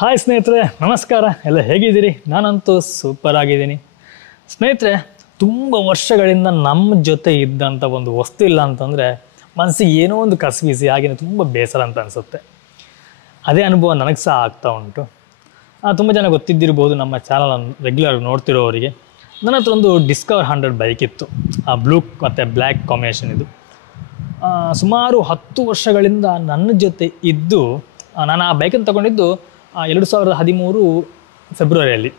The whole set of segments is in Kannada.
ಹಾಯ್ ಸ್ನೇಹಿತರೆ, ನಮಸ್ಕಾರ. ಎಲ್ಲ ಹೇಗಿದ್ದೀರಿ? ನಾನಂತೂ ಸೂಪರ್ ಆಗಿದ್ದೀನಿ ಸ್ನೇಹಿತರೆ. ತುಂಬ ವರ್ಷಗಳಿಂದ ನಮ್ಮ ಜೊತೆ ಇದ್ದಂಥ ಒಂದು ವಸ್ತು ಇಲ್ಲ ಅಂತಂದರೆ ಮನಸ್ಸಿಗೆ ಏನೋ ಒಂದು ಕಸಬಿಸಿ ಹಾಗೆಯೇ ತುಂಬ ಬೇಸರ ಅಂತ ಅನಿಸುತ್ತೆ. ಅದೇ ಅನುಭವ ನನಗೆ ಸಹ ಆಗ್ತಾ ಉಂಟು. ತುಂಬ ಜನ ಗೊತ್ತಿದ್ದಿರ್ಬೋದು, ನಮ್ಮ ಚಾನಲನ್ನು ರೆಗ್ಯುಲರ್ ನೋಡ್ತಿರೋವರಿಗೆ. ನನ್ನ ಹತ್ರ ಒಂದು ಡಿಸ್ಕವರ್ 100 ಬೈಕ್ ಇತ್ತು, ಬ್ಲೂ ಮತ್ತು ಬ್ಲ್ಯಾಕ್ ಕಾಂಬಿನೇಷನ್. ಇದು ಸುಮಾರು 10 ವರ್ಷಗಳಿಂದ ನನ್ನ ಜೊತೆ ಇದ್ದು, ನಾನು ಆ ಬೈಕನ್ನು ತಗೊಂಡಿದ್ದು 2013 ಫೆಬ್ರವರಿಯಲ್ಲಿ.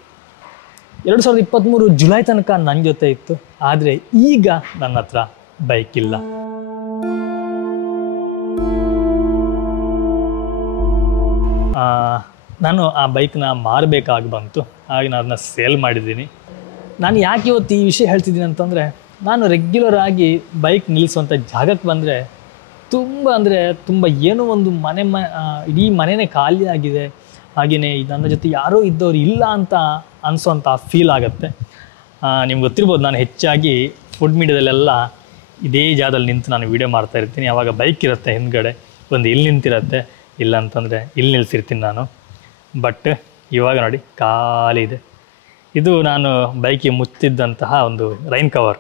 2023 ಜುಲೈ ತನಕ ನನ್ನ ಜೊತೆ ಇತ್ತು. ಆದರೆ ಈಗ ನನ್ನ ಹತ್ರ ಬೈಕ್ ಇಲ್ಲ. ನಾನು ಆ ಬೈಕ್ನ ಮಾರಬೇಕಾಗಿ ಬಂತು. ಹಾಗೆ ನಾನು ಅದನ್ನ ಸೇಲ್ ಮಾಡಿದ್ದೀನಿ. ನಾನು ಯಾಕೆ ಇವತ್ತು ಈ ವಿಷಯ ಹೇಳ್ತಿದ್ದೀನಿ ಅಂತಂದರೆ, ನಾನು ರೆಗ್ಯುಲರ್ ಆಗಿ ಬೈಕ್ ನಿಲ್ಲಿಸುವಂಥ ಜಾಗಕ್ಕೆ ಬಂದರೆ ತುಂಬ ಏನೋ ಒಂದು ಇಡೀ ಮನೆಯೇ ಖಾಲಿ ಆಗಿದೆ, ಹಾಗೆಯೇ ನನ್ನ ಜೊತೆ ಯಾರೂ ಇದ್ದವ್ರು ಇಲ್ಲ ಅಂತ ಅನಿಸೋಂಥ ಫೀಲ್ ಆಗುತ್ತೆ. ನಿಮ್ಗೆ ಗೊತ್ತಿರ್ಬೋದು, ನಾನು ಹೆಚ್ಚಾಗಿ ಫುಡ್ ಮೀಡಿಯಾದಲ್ಲೆಲ್ಲ ಇದೇ ಜಾಗದಲ್ಲಿ ನಿಂತು ನಾನು ವೀಡಿಯೋ ಮಾಡ್ತಾ ಇರ್ತೀನಿ. ಆವಾಗ ಬೈಕ್ ಇರುತ್ತೆ ಹಿಂದ್ಗಡೆ, ಒಂದು ಇಲ್ಲಿ ನಿಂತಿರುತ್ತೆ, ಇಲ್ಲ ಅಂತಂದರೆ ಇಲ್ಲಿ ನಿಲ್ಸಿರ್ತೀನಿ ನಾನು. ಬಟ್ ಇವಾಗ ನೋಡಿ ಖಾಲಿ ಇದೆ. ಇದು ನಾನು ಬೈಕಿಗೆ ಮುಚ್ಚಿದ್ದಂತಹ ಒಂದು ರೈನ್ ಕವರ್.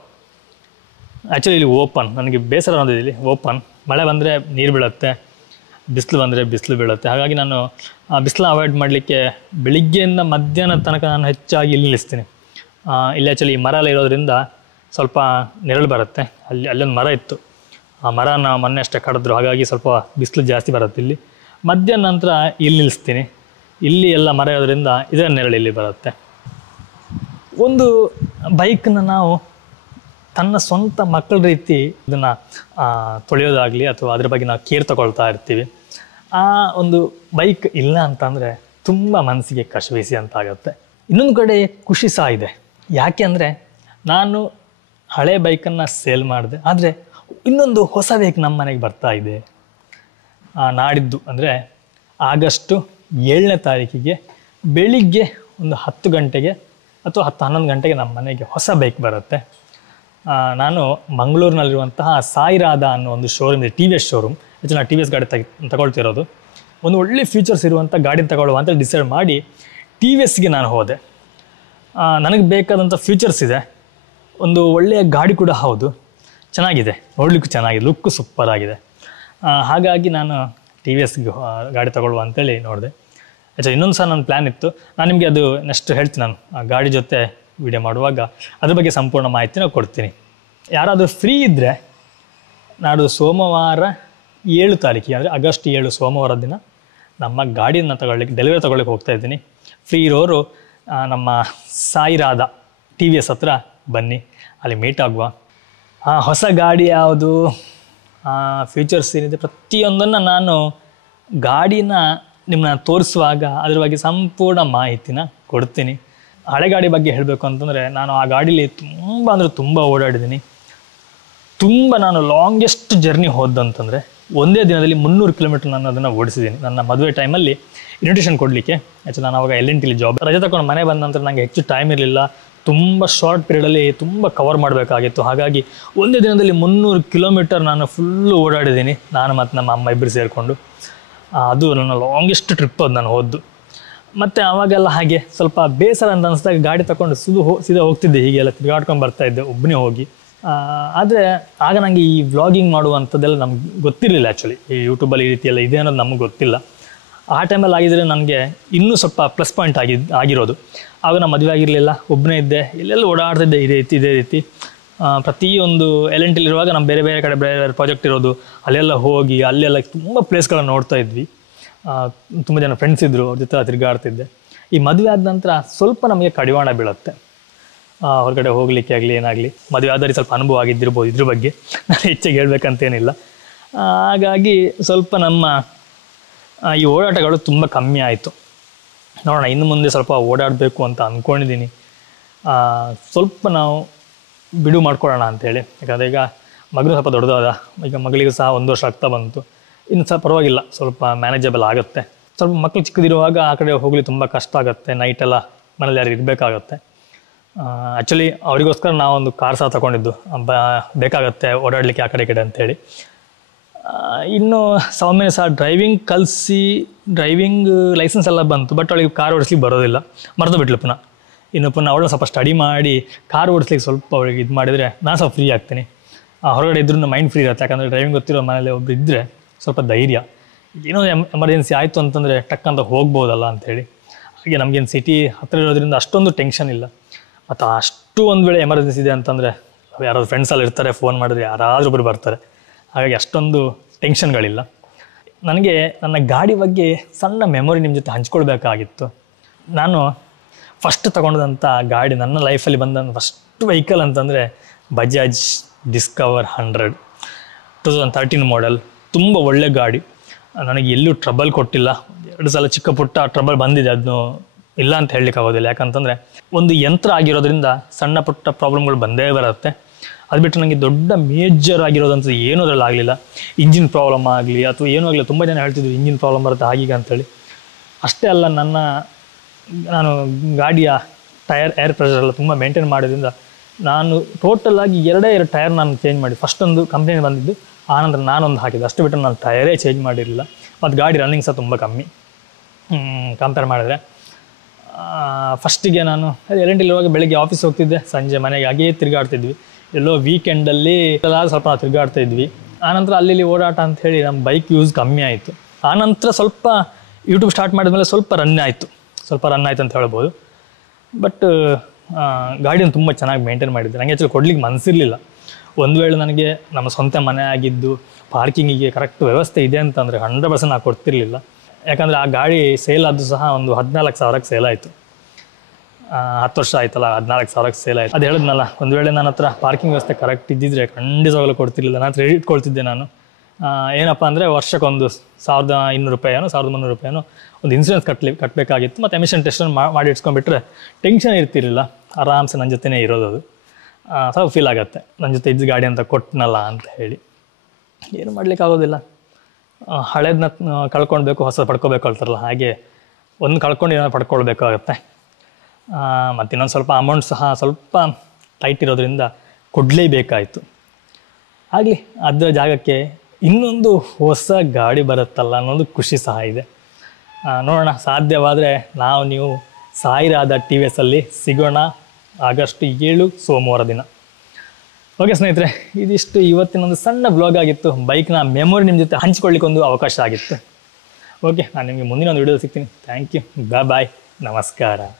ಆ್ಯಕ್ಚುಲಿ ಇಲ್ಲಿ ಓಪನ್, ನನಗೆ ಬೇಸರ ಅನ್ನೋದು ಇಲ್ಲಿ ಓಪನ್. ಮಳೆ ಬಂದರೆ ನೀರು ಬೀಳುತ್ತೆ, ಬಿಸಿಲು ಬಂದರೆ ಬಿಸಿಲು ಬೀಳುತ್ತೆ. ಹಾಗಾಗಿ ನಾನು ಬಿಸಿಲು ಅವಾಯ್ಡ್ ಮಾಡಲಿಕ್ಕೆ ಬೆಳಿಗ್ಗೆಯಿಂದ ಮಧ್ಯಾಹ್ನ ತನಕ ನಾನು ಹೆಚ್ಚಾಗಿ ಇಲ್ಲಿ ನಿಲ್ಲಿಸ್ತೀನಿ. ಇಲ್ಲಿ ಆ್ಯಕ್ಚುಲಿ ಮರ ಎಲ್ಲ ಇರೋದ್ರಿಂದ ಸ್ವಲ್ಪ ನೆರಳು ಬರುತ್ತೆ. ಅಲ್ಲೊಂದು ಮರ ಇತ್ತು, ಆ ಮರನ ಮೊನ್ನೆ ಅಷ್ಟೇ ಕಡಿದ್ರು, ಹಾಗಾಗಿ ಸ್ವಲ್ಪ ಬಿಸಿಲು ಜಾಸ್ತಿ ಬರುತ್ತೆ. ಇಲ್ಲಿ ಮಧ್ಯಾಹ್ನ ನಂತರ ಇಲ್ಲಿ ನಿಲ್ಲಿಸ್ತೀನಿ. ಇಲ್ಲಿ ಎಲ್ಲ ಮರ ಇರೋದ್ರಿಂದ ಇದರ ನೆರಳು ಇಲ್ಲಿ ಬರುತ್ತೆ. ಒಂದು ಬೈಕನ್ನ ನಾವು ತನ್ನ ಸ್ವಂತ ಮಕ್ಕಳ ರೀತಿ ಇದನ್ನು ತೊಳೆಯೋದಾಗಲಿ ಅಥವಾ ಅದ್ರ ಬಗ್ಗೆ ನಾವು ಕೇರ್ ತಗೊಳ್ತಾ ಇರ್ತೀವಿ. ಆ ಒಂದು ಬೈಕ್ ಇಲ್ಲ ಅಂತಂದರೆ ತುಂಬ ಮನಸ್ಸಿಗೆ ಕಸಬಿಸಿ ಅಂತ ಆಗುತ್ತೆ. ಇನ್ನೊಂದು ಕಡೆ ಖುಷಿ ಸಹ ಇದೆ. ಯಾಕೆ ಅಂದರೆ, ನಾನು ಹಳೆ ಬೈಕನ್ನು ಸೇಲ್ ಮಾಡಿದೆ, ಆದರೆ ಇನ್ನೊಂದು ಹೊಸ ಬೈಕ್ ನಮ್ಮ ಮನೆಗೆ ಬರ್ತಾ ಇದೆ. ನಾಡಿದ್ದು ಅಂದರೆ ಆಗಸ್ಟ್ 7ನೇ ತಾರೀಕಿಗೆ ಬೆಳಿಗ್ಗೆ ಒಂದು 10 ಗಂಟೆಗೆ ಅಥವಾ 10-11 ಗಂಟೆಗೆ ನಮ್ಮ ಮನೆಗೆ ಹೊಸ ಬೈಕ್ ಬರುತ್ತೆ. ನಾನು ಮಂಗಳೂರಿನಲ್ಲಿರುವಂತಹ ಸಾಯಿರಾಧ ಅನ್ನೋ ಒಂದು ಶೋರೂಮ್ ಇದೆ, TVS ಶೋರೂಮ್. ಹೆಚ್ಚು ನಾನು TVS ಗಾಡಿ ತಗೊಳ್ತಿರೋದು. ಒಂದು ಒಳ್ಳೆ ಫೀಚರ್ಸ್ ಇರುವಂಥ ಗಾಡಿ ತಗೊಳ್ಳುವ ಅಂತ ಡಿಸೈಡ್ ಮಾಡಿ TVSಗೆ ನಾನು ಹೋದೆ. ನನಗೆ ಬೇಕಾದಂಥ ಫೀಚರ್ಸ್ ಇದೆ, ಒಂದು ಒಳ್ಳೆಯ ಗಾಡಿ ಕೂಡ ಹೌದು, ಚೆನ್ನಾಗಿದೆ, ನೋಡಲಿಕ್ಕೂ ಚೆನ್ನಾಗಿದೆ, ಲುಕ್ಕು ಸೂಪರ್ ಆಗಿದೆ. ಹಾಗಾಗಿ ನಾನು TVSಗೆ ಗಾಡಿ ತಗೊಳ್ಳುವ ಅಂತೇಳಿ ನೋಡಿದೆ. ಆ್ಯಕ್ಚುಲಿ ಇನ್ನೊಂದು ಸಹ ನನ್ನ ಪ್ಲ್ಯಾನ್ ಇತ್ತು, ನಾನು ನಿಮಗೆ ಅದು ನೆಕ್ಸ್ಟ್ ಹೇಳ್ತೀನಿ. ನಾನು ಆ ಗಾಡಿ ಜೊತೆ ವಿಡಿಯೋ ಮಾಡುವಾಗ ಅದ್ರ ಬಗ್ಗೆ ಸಂಪೂರ್ಣ ಮಾಹಿತಿನ ಕೊಡ್ತೀನಿ. ಯಾರಾದರೂ ಫ್ರೀ ಇದ್ದರೆ ನಾಡು ಸೋಮವಾರ 7 ತಾರೀಕಿಗೆ, ಅಂದರೆ ಆಗಸ್ಟ್ 7 ಸೋಮವಾರ ದಿನ ನಮ್ಮ ಗಾಡಿಯನ್ನು ಡೆಲಿವರಿ ತೊಗೊಳ್ಳಿಕ್ಕೆ ಹೋಗ್ತಾ ಇದ್ದೀನಿ. ಫ್ರೀ ಇರೋರು ನಮ್ಮ ಸಾಯಿರಾಧ TVS ಹತ್ರ ಬನ್ನಿ, ಅಲ್ಲಿ ಮೀಟ್ ಆಗುವ. ಹೊಸ ಗಾಡಿ ಯಾವುದು, ಫೀಚರ್ಸ್ ಏನಿದೆ, ಪ್ರತಿಯೊಂದನ್ನು ನಾನು ಗಾಡಿನ ನಿಮ್ಮನ್ನ ತೋರಿಸುವಾಗ ಅದ್ರ ಬಗ್ಗೆ ಸಂಪೂರ್ಣ ಮಾಹಿತಿನ ಕೊಡ್ತೀನಿ. ಹಳೆ ಗಾಡಿ ಬಗ್ಗೆ ಹೇಳಬೇಕು ಅಂತಂದರೆ, ನಾನು ಆ ಗಾಡೀಲಿ ತುಂಬ ಓಡಾಡಿದ್ದೀನಿ. ನಾನು ಲಾಂಗೆಸ್ಟ್ ಜರ್ನಿ ಹೋದಂತಂದರೆ ಒಂದೇ ದಿನದಲ್ಲಿ 300 ಕಿಲೋಮೀಟರ್ ನಾನು ಅದನ್ನು ಓಡಿಸಿದ್ದೀನಿ. ನನ್ನ ಮದುವೆ ಟೈಮಲ್ಲಿ ಇನ್ವಿಟೇಷನ್ ಕೊಡಲಿಕ್ಕೆ. ಆ್ಯಕ್ಚುಲಿ ನಾನು ಅವಾಗ LNTಲಿ ಜಾಬ್, ರಜೆ ತಗೊಂಡು ಮನೆ ಬಂದ ನಂತರ ನನಗೆ ಹೆಚ್ಚು ಟೈಮ್ ಇರಲಿಲ್ಲ. ತುಂಬ ಶಾರ್ಟ್ ಪೀರಿಯಡಲ್ಲಿ ತುಂಬ ಕವರ್ ಮಾಡಬೇಕಾಗಿತ್ತು. ಹಾಗಾಗಿ ಒಂದೇ ದಿನದಲ್ಲಿ 300 ಕಿಲೋಮೀಟರ್ ನಾನು ಫುಲ್ಲು ಓಡಾಡಿದ್ದೀನಿ, ನಾನು ಮತ್ತು ನಮ್ಮ ಅಮ್ಮ ಇಬ್ಬರು ಸೇರಿಕೊಂಡು. ಅದು ನನ್ನ ಲಾಂಗೆಸ್ಟ್ ಟ್ರಿಪ್ ಅದು ನಾನು ಹೋದ್ದು. ಮತ್ತು ಆವಾಗೆಲ್ಲ ಹಾಗೆ ಸ್ವಲ್ಪ ಬೇಸರ ಅಂತ ಅನಿಸಿದಾಗ ಗಾಡಿ ತಗೊಂಡು ಸೀದಾ ಹೋಗ್ತಿದ್ದೆ, ಹೀಗೆಲ್ಲ ತಿರುಗಾಡ್ಕೊಂಡು ಬರ್ತಾಯಿದ್ದೆ ಒಬ್ಬನೇ ಹೋಗಿ. ಆದರೆ ಆಗ ನನಗೆ ಈ ವ್ಲಾಗಿಂಗ್ ಮಾಡುವಂಥದ್ದೆಲ್ಲ ನಮ್ಗೆ ಗೊತ್ತಿರಲಿಲ್ಲ. ಆ್ಯಕ್ಚುಲಿ ಈ ಯೂಟ್ಯೂಬಲ್ಲಿ ಈ ರೀತಿಯೆಲ್ಲ ಇದೆ ಅನ್ನೋದು ನಮಗೆ ಗೊತ್ತಿಲ್ಲ. ಆ ಟೈಮಲ್ಲಿ ಆಗಿದ್ದರೆ ನನಗೆ ಇನ್ನೂ ಸ್ವಲ್ಪ ಪ್ಲಸ್ ಪಾಯಿಂಟ್ ಆಗಿರೋದು. ಆಗ ನಾನು ಮದುವೆ ಆಗಿರಲಿಲ್ಲ, ಒಬ್ಬನೇ ಇದ್ದೆ, ಎಲ್ಲೆಲ್ಲ ಓಡಾಡ್ತಿದ್ದೆ ಇದೇ ರೀತಿ. ಪ್ರತಿಯೊಂದು LNTಲಿರುವಾಗ ನಮ್ಮ ಬೇರೆ ಕಡೆ ಬೇರೆ ಪ್ರಾಜೆಕ್ಟ್ ಇರೋದು, ಅಲ್ಲೆಲ್ಲ ಹೋಗಿ ಅಲ್ಲೆಲ್ಲ ತುಂಬ ಪ್ಲೇಸ್ಗಳನ್ನು ನೋಡ್ತಾ ಇದ್ವಿ. ತುಂಬ ಜನ ಫ್ರೆಂಡ್ಸ್ ಇದ್ದರು, ಅವ್ರ ಜೊತೆ ತಿರುಗಾಡ್ತಿದ್ದೆ. ಈ ಮದುವೆ ಆದ ನಂತರ ಸ್ವಲ್ಪ ನಮಗೆ ಕಡಿವಾಣ ಬೀಳುತ್ತೆ, ಹೊರಗಡೆ ಹೋಗಲಿಕ್ಕೆ ಆಗಲಿ ಏನಾಗಲಿ. ಮದುವೆ ಆದರಿ ಸ್ವಲ್ಪ ಅನುಭವ ಆಗಿದ್ದಿರ್ಬೋದು, ಇದ್ರ ಬಗ್ಗೆ ನಾನು ಹೆಚ್ಚಾಗಿ ಹೇಳ್ಬೇಕಂತೇನಿಲ್ಲ. ಹಾಗಾಗಿ ಸ್ವಲ್ಪ ನಮ್ಮ ಈ ಓಡಾಟಗಳು ತುಂಬ ಕಮ್ಮಿ ಆಯಿತು. ನೋಡೋಣ, ಇನ್ನು ಮುಂದೆ ಸ್ವಲ್ಪ ಓಡಾಡಬೇಕು ಅಂತ ಅಂದ್ಕೊಂಡಿದ್ದೀನಿ. ಸ್ವಲ್ಪ ನಾವು ಬಿಡು ಮಾಡ್ಕೊಳ್ಳೋಣ ಅಂಥೇಳಿ. ಯಾಕಂದರೆ ಈಗ ಮಗಳು ಸ್ವಲ್ಪ ದೊಡ್ಡದಾದ, ಈಗ ಮಗಳಿಗೂ ಸಹ 1 ವರ್ಷ ಆಗ್ತಾ ಬಂತು. ಇನ್ನು ಸಹ ಪರವಾಗಿಲ್ಲ, ಸ್ವಲ್ಪ ಮ್ಯಾನೇಜಬಲ್ ಆಗುತ್ತೆ. ಸ್ವಲ್ಪ ಮಕ್ಕಳು ಚಿಕ್ಕದಿರುವಾಗ ಆ ಕಡೆ ಹೋಗಲಿ ತುಂಬ ಕಷ್ಟ ಆಗುತ್ತೆ, ನೈಟೆಲ್ಲ ಮನೇಲಿ ಯಾರು ಇರಬೇಕಾಗತ್ತೆ. ಆ್ಯಕ್ಚುಲಿ ಅವರಿಗೋಸ್ಕರ ನಾವೊಂದು ಕಾರ್ ಸಹ ತಗೊಂಡಿದ್ದು, ಬೇಕಾಗತ್ತೆ ಓಡಾಡಲಿಕ್ಕೆ ಆ ಕಡೆ ಅಂಥೇಳಿ. ಇನ್ನು ಸೌಮ್ಯ ಸಹ ಡ್ರೈವಿಂಗ್ ಕಲಿಸಿ ಡ್ರೈವಿಂಗ್ ಲೈಸೆನ್ಸ್ ಎಲ್ಲ ಬಂತು, ಬಟ್ ಅವಳಿಗೆ ಕಾರ್ ಓಡಿಸ್ಲಿಕ್ಕೆ ಬರೋದಿಲ್ಲ, ಮರೆತು ಬಿಟ್ಲು ಪುನಃ. ಇನ್ನು ಪುನಃ ಅವಳನ್ನ ಸ್ವಲ್ಪ ಸ್ಟಡಿ ಮಾಡಿ ಕಾರ್ ಓಡಿಸ್ಲಿಕ್ಕೆ ಸ್ವಲ್ಪ ಅವಳಿಗೆ ಇದು ಮಾಡಿದರೆ ನಾನು ಸ್ವಲ್ಪ ಫ್ರೀ ಆಗ್ತೀನಿ. ಹೊರಗಡೆ ಇದ್ರೂ ಮೈಂಡ್ ಫ್ರೀ ಇರುತ್ತೆ, ಯಾಕಂದರೆ ಡ್ರೈವಿಂಗ್ ಗೊತ್ತಿರೋ ಮನೇಲಿ ಒಬ್ರು ಇದ್ದರೆ ಸ್ವಲ್ಪ ಧೈರ್ಯ, ಏನೋ ಎಮರ್ಜೆನ್ಸಿ ಆಯಿತು ಅಂತಂದರೆ ಟಕ್ ಅಂತ ಹೋಗ್ಬೋದಲ್ಲ ಅಂಥೇಳಿ. ಹಾಗೆ ನಮಗೇನು ಸಿಟಿ ಹತ್ತಿರ ಇರೋದ್ರಿಂದ ಅಷ್ಟೊಂದು ಟೆನ್ಷನ್ ಇಲ್ಲ. ಮತ್ತು ಅಷ್ಟು ಒಂದು ವೇಳೆ ಎಮರ್ಜೆನ್ಸಿ ಇದೆ ಅಂತಂದರೆ ಯಾರಾದ್ರು ಫ್ರೆಂಡ್ಸಲ್ಲಿ ಇರ್ತಾರೆ, ಫೋನ್ ಮಾಡಿದ್ರೆ ಯಾರಾದರೂ ಒಬ್ಬರು ಬರ್ತಾರೆ. ಹಾಗಾಗಿ ಅಷ್ಟೊಂದು ಟೆನ್ಷನ್ಗಳಿಲ್ಲ. ನನಗೆ ನನ್ನ ಗಾಡಿ ಬಗ್ಗೆ ಸಣ್ಣ ಮೆಮೊರಿ ನಿಮ್ಮ ಜೊತೆ ಹಂಚ್ಕೊಳ್ಬೇಕಾಗಿತ್ತು. ನಾನು ಫಸ್ಟ್ ತೊಗೊಂಡಂಥ ಗಾಡಿ, ನನ್ನ ಲೈಫಲ್ಲಿ ಬಂದಂಥ ಫಸ್ಟ್ ವೆಹಿಕಲ್ ಅಂತಂದರೆ ಬಜಾಜ್ ಡಿಸ್ಕವರ್ 100 2013 ಮಾಡೆಲ್. ತುಂಬ ಒಳ್ಳೆ ಗಾಡಿ, ನನಗೆ ಎಲ್ಲೂ ಟ್ರಬಲ್ ಕೊಟ್ಟಿಲ್ಲ. 2 ಸಲ ಚಿಕ್ಕ ಪುಟ್ಟ ಟ್ರಬಲ್ ಬಂದಿದೆ, ಅದನ್ನು ಇಲ್ಲ ಅಂತ ಹೇಳಲಿಕ್ಕೆ ಆಗೋದಿಲ್ಲ. ಯಾಕಂತಂದರೆ ಒಂದು ಯಂತ್ರ ಆಗಿರೋದ್ರಿಂದ ಸಣ್ಣ ಪುಟ್ಟ ಪ್ರಾಬ್ಲಮ್ಗಳು ಬಂದೇ ಬರುತ್ತೆ. ಅದು ಬಿಟ್ಟರೆ ನನಗೆ ದೊಡ್ಡ ಮೇಜರ್ ಆಗಿರೋದಂಥದ್ದು ಏನೂ ಅದರಲ್ಲಿ ಆಗಲಿಲ್ಲ. ಇಂಜಿನ್ ಪ್ರಾಬ್ಲಮ್ ಆಗಲಿ ಅಥವಾ ಏನೂ ಆಗಲಿ, ತುಂಬ ಜನ ಹೇಳ್ತಿದ್ರು ಇಂಜಿನ್ ಪ್ರಾಬ್ಲಮ್ ಬರುತ್ತೆ ಹಾಗೀಗ ಅಂಥೇಳಿ. ಅಷ್ಟೇ ಅಲ್ಲ, ನಾನು ಗಾಡಿಯ ಟೈರ್ ಏರ್ ಪ್ರೆಷರ್ ಎಲ್ಲ ತುಂಬ ಮೇಂಟೈನ್ ಮಾಡೋದ್ರಿಂದ ನಾನು ಟೋಟಲಾಗಿ 2 ಟೈರ್ ನಾನು ಚೇಂಜ್ ಮಾಡಿ, ಫಸ್ಟ್ ಒಂದು ಕಂಪ್ನಿ ಬಂದಿದ್ದು, ಆನಂತರ ನಾನೊಂದು ಹಾಕಿದ್ದೆ. ಅಷ್ಟು ಬಿಟ್ಟರೆ ನಾನು ಟೈರೇ ಚೇಂಜ್ ಮಾಡಿರಲಿಲ್ಲ. ಮತ್ತು ಗಾಡಿ ರನ್ನಿಂಗ್ ಸಹ ತುಂಬ ಕಮ್ಮಿ ಕಂಪೇರ್ ಮಾಡಿದ್ರೆ. ಫಸ್ಟಿಗೆ ನಾನು ಎಲ್.ಎನ್.ಟಿಲಿರುವಾಗ ಬೆಳಗ್ಗೆ ಆಫೀಸ್ ಹೋಗ್ತಿದ್ದೆ, ಸಂಜೆ ಮನೆಗೆ ಹಾಗೇ ತಿರುಗಾಡ್ತಿದ್ವಿ. ಎಲ್ಲೋ ವೀಕೆಂಡಲ್ಲಿ ಸ್ವಲ್ಪ ನಾವು ತಿರುಗಾಡ್ತಾ ಇದ್ವಿ. ಆನಂತರ ಅಲ್ಲಿ ಓಡಾಟ ಅಂತ ಹೇಳಿ ನಮ್ಮ ಬೈಕ್ ಯೂಸ್ ಕಮ್ಮಿ ಆಯಿತು. ಆನಂತರ ಸ್ವಲ್ಪ ಯೂಟ್ಯೂಬ್ ಸ್ಟಾರ್ಟ್ ಮಾಡಿದ್ಮೇಲೆ ಸ್ವಲ್ಪ ರನ್ ಆಯಿತು ಅಂತ ಹೇಳ್ಬೋದು. ಬಟ್ ಗಾಡಿಯನ್ನು ತುಂಬ ಚೆನ್ನಾಗಿ ಮೇಂಟೈನ್ ಮಾಡಿದ್ದೆ. ನನಗೆ ಆ್ಯಕ್ಚುಲಿ ಕೊಡ್ಲಿಕ್ಕೆ ಮನಸ್ಸಿರಲಿಲ್ಲ. ಒಂದು ವೇಳೆ ನನಗೆ ನಮ್ಮ ಸ್ವಂತ ಮನೆ ಆಗಿದ್ದು ಪಾರ್ಕಿಂಗಿಗೆ ಕರೆಕ್ಟ್ ವ್ಯವಸ್ಥೆ ಇದೆ ಅಂತಂದರೆ 100% ನಾನು ಕೊಡ್ತಿರಲಿಲ್ಲ. ಯಾಕಂದರೆ ಆ ಗಾಡಿ ಸೇಲ್ ಆದರೂ ಸಹ ಒಂದು 14,000ಕ್ಕೆ ಸೇಲ್ ಆಯಿತು. 10 ವರ್ಷ ಆಯ್ತಲ್ಲ, 14,000ಕ್ಕೆ ಸೇಲ್ ಆಯಿತು. ಅದು ಹೇಳಿದ್ನಲ್ಲ, ಒಂದು ವೇಳೆ ನನ್ನ ಹತ್ರ ಪಾರ್ಕಿಂಗ್ ವ್ಯವಸ್ಥೆ ಕರೆಕ್ಟ್ ಇದ್ದಿದ್ರೆ ಖಂಡಿತವಾಗಲೂ ಕೊಡ್ತಿರ್ಲಿಲ್ಲ. ನಾನು ಹತ್ರ ಇಟ್ಕೊಳ್ತಿದ್ದೆ. ನಾನು ಏನಪ್ಪ ಅಂದರೆ ವರ್ಷಕ್ಕೊಂದು 1,200 ರೂಪಾಯಿನೋ 1,300 ರೂಪಾಯಿನೋ ಒಂದು ಇನ್ಸೂರೆನ್ಸ್ ಕಟ್ಟಬೇಕಾಗಿತ್ತು. ಮತ್ತು ಎಮಿಷನ್ ಟೆಸ್ಟನ್ನು ಮಾಡಿ ಇಟ್ಕೊಂಡ್ಬಿಟ್ರೆ ಟೆನ್ಷನ್ ಇರ್ತಿರಲಿಲ್ಲ, ಆರಾಮ್ಸೆ ನನ್ನ ಜೊತೆನೇ ಇರೋದು. ಅದು ಸ್ವಲ್ಪ ಫೀಲ್ ಆಗುತ್ತೆ, ನನ್ನ ಜೊತೆ ಇದ್ದ ಗಾಡಿ ಅಂತ ಕೊಟ್ಟನಲ್ಲ ಅಂತ ಹೇಳಿ. ಏನು ಮಾಡಲಿಕ್ಕೆ ಆಗೋದಿಲ್ಲ, ಹಳೇದನ್ನ ಕಳ್ಕೊಳ್ಬೇಕು, ಹೊಸ ಪಡ್ಕೋಬೇಕು ಅಂತಾರಲ್ಲ, ಹಾಗೆ ಒಂದು ಕಳ್ಕೊಂಡು ಏನೋ ಪಡ್ಕೊಳ್ಬೇಕಾಗತ್ತೆ. ಮತ್ತು ಇನ್ನೊಂದು ಸ್ವಲ್ಪ ಅಮೌಂಟ್ ಸಹ ಸ್ವಲ್ಪ ಟೈಟ್ ಇರೋದ್ರಿಂದ ಕೊಡಲೇಬೇಕಾಯಿತು. ಆಗಲಿ, ಅದರ ಜಾಗಕ್ಕೆ ಇನ್ನೊಂದು ಹೊಸ ಗಾಡಿ ಬರುತ್ತಲ್ಲ ಅನ್ನೋದು ಖುಷಿ ಸಹ ಇದೆ. ನೋಡೋಣ, ಸಾಧ್ಯವಾದರೆ ನೀವು ಸಾಯಿರಾದ TVSಲ್ಲಿ ಸಿಗೋಣ ಆಗಸ್ಟ್ 7 ಸೋಮವಾರ ದಿನ. ಓಕೆ ಸ್ನೇಹಿತರೆ, ಇದಿಷ್ಟು ಇವತ್ತಿನೊಂದು ಸಣ್ಣ ಬ್ಲಾಗ್ ಆಗಿತ್ತು. ಬೈಕ್ನ ಮೆಮೊರಿ ನಿಮ್ಮ ಜೊತೆ ಹಂಚಿಕೊಳ್ಳಿಕ್ಕೆ ಒಂದು ಅವಕಾಶ ಆಗಿತ್ತು. ಓಕೆ, ನಾನು ನಿಮಗೆ ಮುಂದಿನ ಒಂದು ವಿಡಿಯೋ ಸಿಗ್ತೀನಿ. ಥ್ಯಾಂಕ್ ಯು, ಬಾಯ್, ನಮಸ್ಕಾರ.